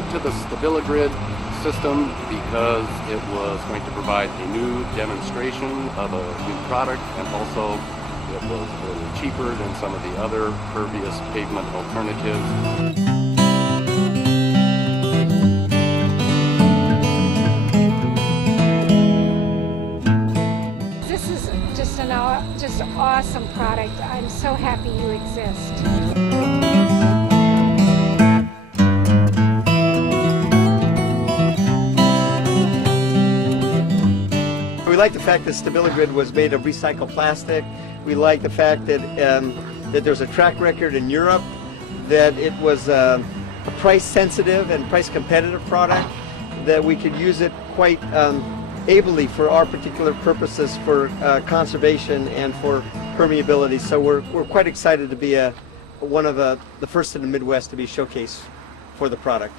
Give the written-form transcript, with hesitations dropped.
went to the Stabiligrid system because it was going to provide a new demonstration of a new product, and also it was a little cheaper than some of the other pervious pavement alternatives. Just an awesome product. I'm so happy you exist. We like the fact that Stabiligrid was made of recycled plastic. We like the fact that that there's a track record in Europe, that it was a price sensitive and price competitive product, that we could use it quite ably for our particular purposes for conservation and for permeability. So we're quite excited to be one of the first in the Midwest to be showcased for the product.